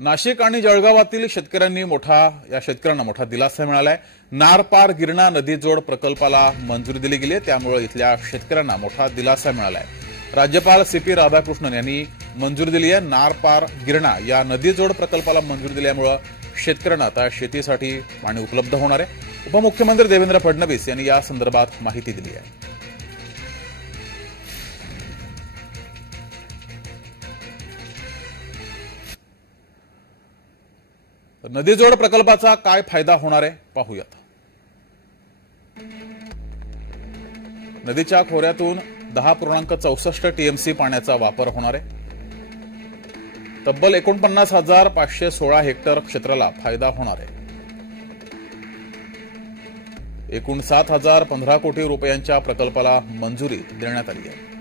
नाशिक आणि जळगावातील शेतकऱ्यांना मोठा दिलासा मिळालाय। नारपार गिरणा नदीजोड प्रकल्पाला मंजुरी दिली गेली आहे, त्यामुळे इथल्या शेतकऱ्यांना मोठा दिलासा मिळालाय। राज्यपाल सीपी राधाकृष्णन यांनी मंजुरी दिली आहे। नारपार गिरणा या नदीजोड प्रकल्पाला मंजुरी दिल्यामुळे शेतकऱ्यांना आता शेतीसाठी पाणी उपलब्ध होणार आहे। उपमुख्यमंत्री देवेंद्र फडणवीस यांनी या संदर्भात माहिती दिली आहे। नदीजोड प्रकल्पाचा काय फायदा होणार आहे पाहूयात। नदीच्या खोऱ्यातून 10.64 टीएमसी पाण्याचा वापर होणार आहे। तब्बल 49,516 हेक्टर क्षेत्राला फायदा होणार आहे। एकूण 7,015 कोटी रुपयांच्या प्रकल्पाला मंजुरी देण्यात आली आहे।